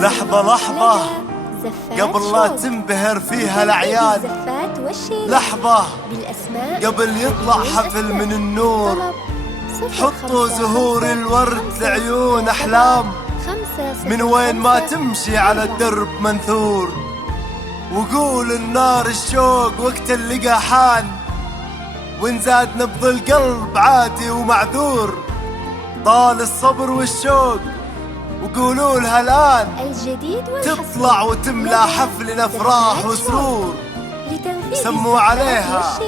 لحظة لحظة قبل لا تنبهر فيها الأعياد، لحظة قبل يطلع حفل من النور، حطوا زهور الورد لعيون أحلام من وين ما تمشي على الدرب منثور، وقول النار الشوق وقت اللقى حان، وإن زاد نبض القلب عادي ومعذور، طال الصبر والشوق وقولوا لها الآن تطلع وتملى حفلنا افراح وسرور. سموا عليها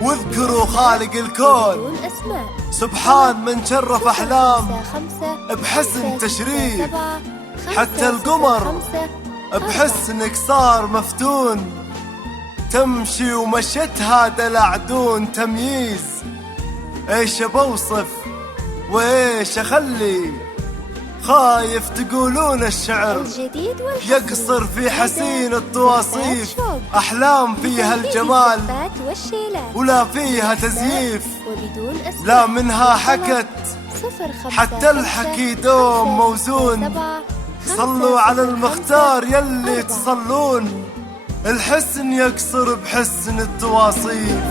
واذكروا خالق الكون، سبحان من شرف أحلام بحسن تشريف، حتى القمر بحسنك صار مفتون، تمشي ومشتها دلع دون تمييز، ايش بوصف وايش اخلي، خايف تقولون الشعر يقصر في حسين التواصيف، أحلام فيها الجمال ولا فيها تزييف، لا منها حكت حتى الحكي دوم موزون، صلوا على المختار يلي تصلون، الحسن يقصر بحسن التواصيف.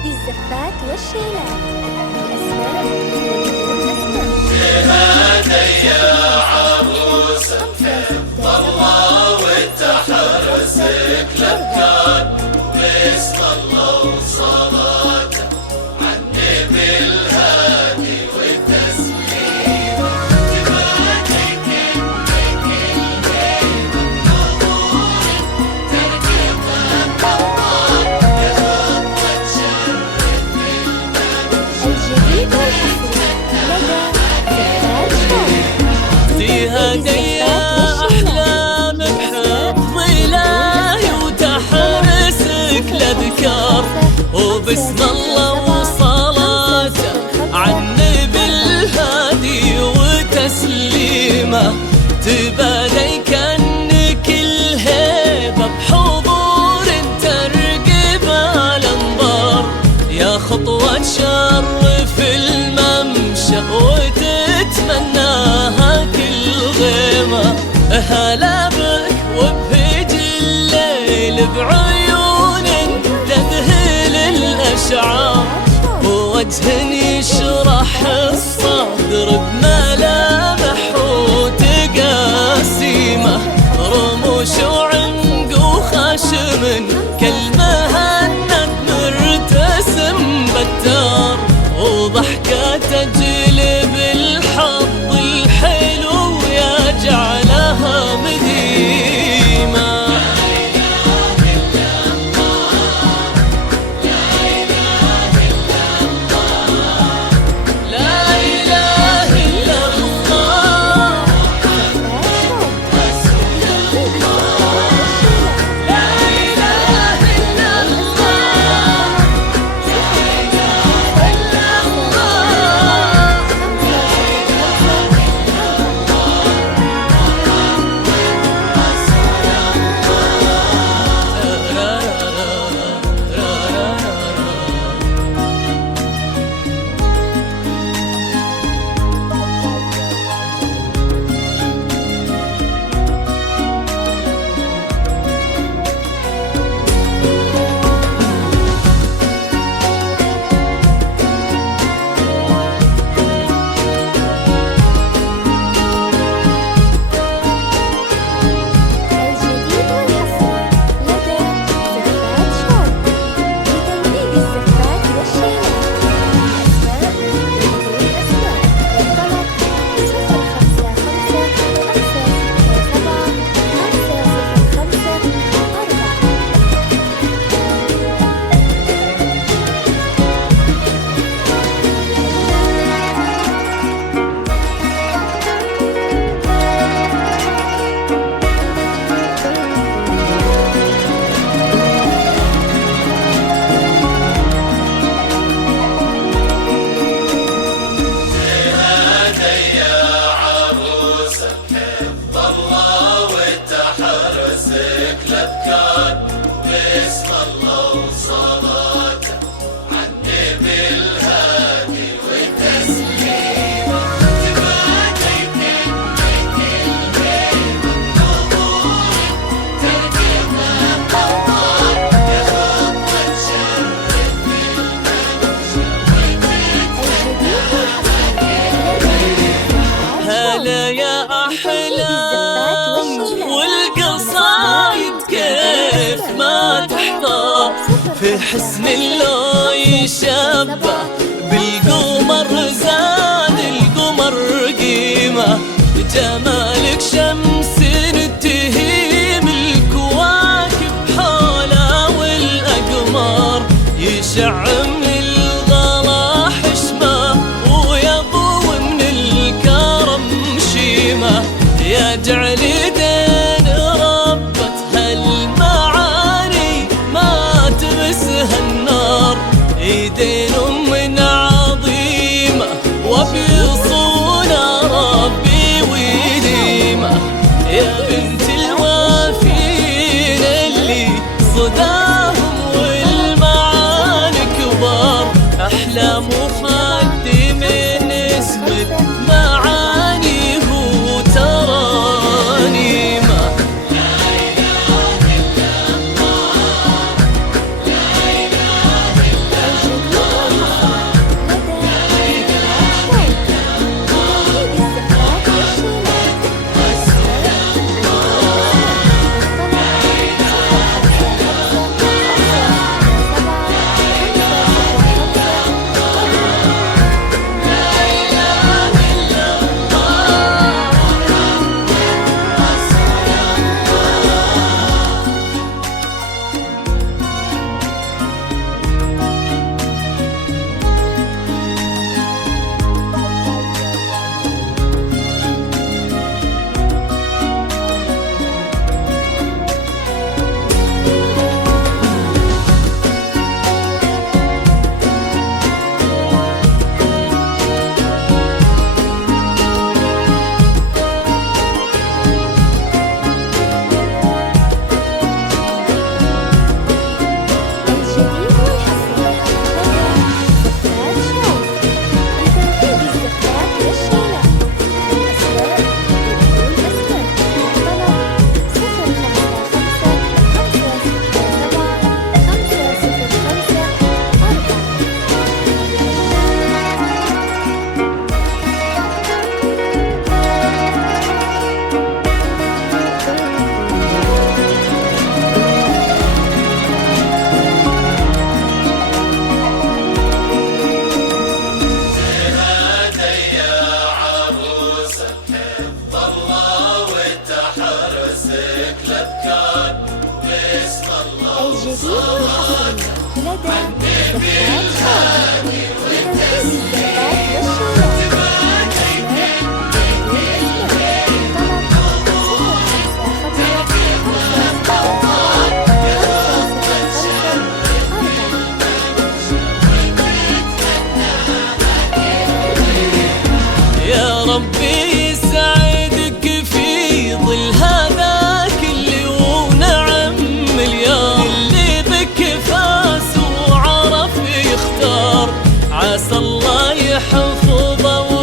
الزفات والشيلات الأسماء يا عروسة الله والتحرسك لبكان، باسم الله وصلاته عالنبي الهادي والتسليم، تبارك انك الليل النور تركب النوار، يا خطوة تشرف الجديد والحسن فيها ديا أحلام بحفظ إلهي وتحرسك لأذكار، وباسم الله وصلاته عالنبي الهادي وتسليمه، تبادي كأنك الهيبة بحضور ترقب الأنظار، يا خطوة تشرف الممشى وتتمناها كل غيمة، هلا بك وبهج الليل بعيون تذهل الأشعار، ووجه يشرح الصدر بملامح وتقاسيمه، رموش وعنق وخشم كالمهند مرتسم بتار، وضحكة تجلب الحظ الحلو يجعلها مديمة. لا إله إلا الله تحرسك الأذكار باسم الله وصلاته عالنبي الهادي وتسليمه تباديك بكل بيض نور تركبها قمر يا خطة تشرف هلا يا أحلام والقصايد كيف ما تحضر في حسن الله يشبه بالقمر زاد القمر قيمة جمالك شمس تهيم الكواكب حوله والأقمار يشع من الغلا حشمة ويضوي من الكرم شيمة يجعل دين ربة هالمعاني ما تمسها النار ايدين من عظيمة وبيصونها ربي ويديمة يا بنت الوافين اللي صداهم والمعاني كبار أحلام وخدي من اسمك معانيه وترانيمه الجديد والحصري لدى زفات شاطر لتنفيذ الزفات يا ربي يسعدك في ظل هذاك اللي ونعم مليار اللي بك فاس وعرف يختار عسى الله يحفظه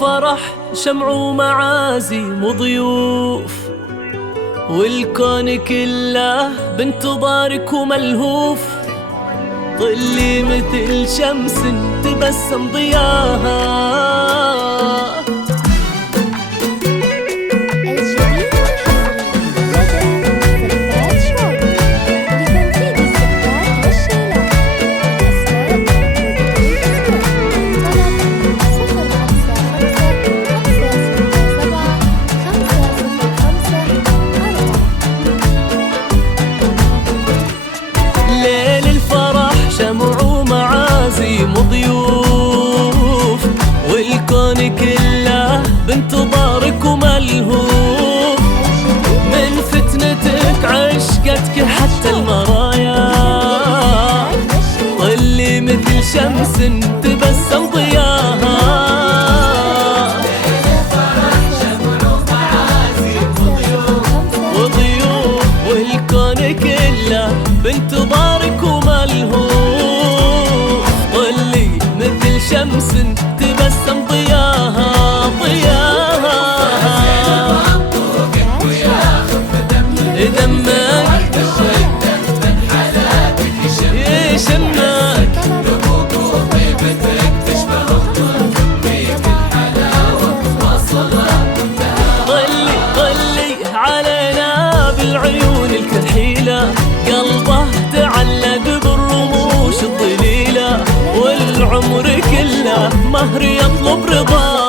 الفرح شمع ومعازيم وضيوف، والكون كله بانتظارك وملهوف. ظلي مثل شمس تبسم ضياها، وضيوف، والكون كله بانتظارك وملهوف. من فتنتك عشقتك حتى المرايا، ظلي مثل شمس تبسم ضياها. وضيوف والكون كله بانتظارك وملهوف، مثل شمس تبسم ضياها ضياها. دمك من حالاتك يشمك، نبوك وطيبتك تشبه فيك الحلاوة وصلت. ظلي علينا بالعيون الكحيلة، قلبه تعلق بالرموش الظليلة، والعمر كله مهر يطلب رضاها.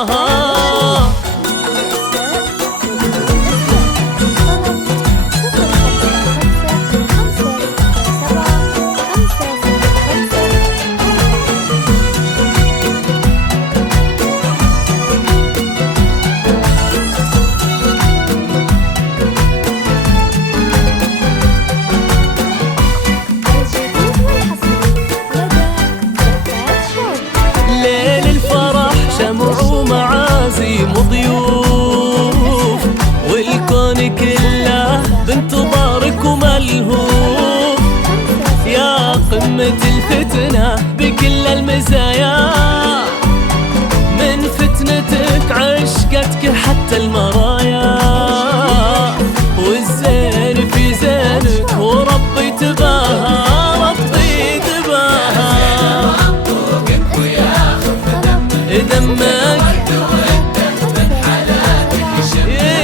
وضيوف والكون كله بانتظارك وملهوف. يا قمة الفتنة بكل المزايا، من فتنتك عشقتك حتى المرايا. والزين في زينك وربي تباها، ربي تباها. دمك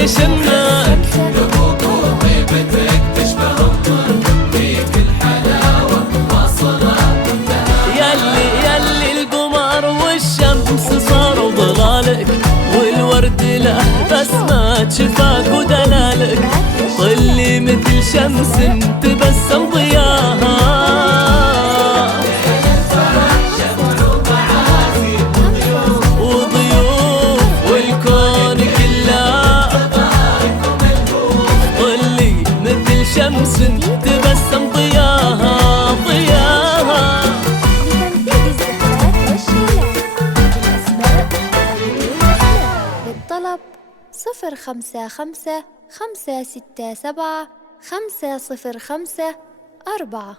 يشمك، نبوك وطيبتك تشبه فيك الحلاوة وصلت. يلي القمر والشمس صاروا ظلالك، والورد له بسمات شفاك ودلالك. ظلي مثل شمس تبسم ضياها، شمس تبسم ضياها ضياها. لتنفيذ الزفات والشيلات بالأسماء للطلب 055 567 505 4.